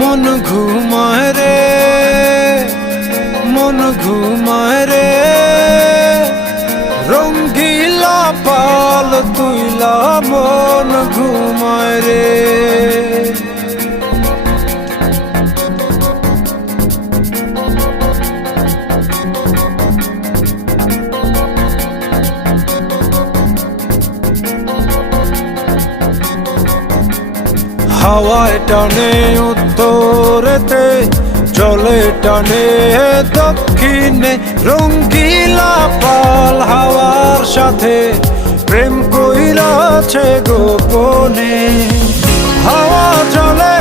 মন ঘুমায় রে, মন ঘুমায় রে, রঙ্গিলা পাল তুইলা মন ঘুমায় রে। হাওয়ায় টানে উত্তরেতে, জলে টানে দক্ষিণে, রঙ্গিলা পাল হাওয়ার সাথে প্রেম কইরাছে গোপনে। হাওয়া জলে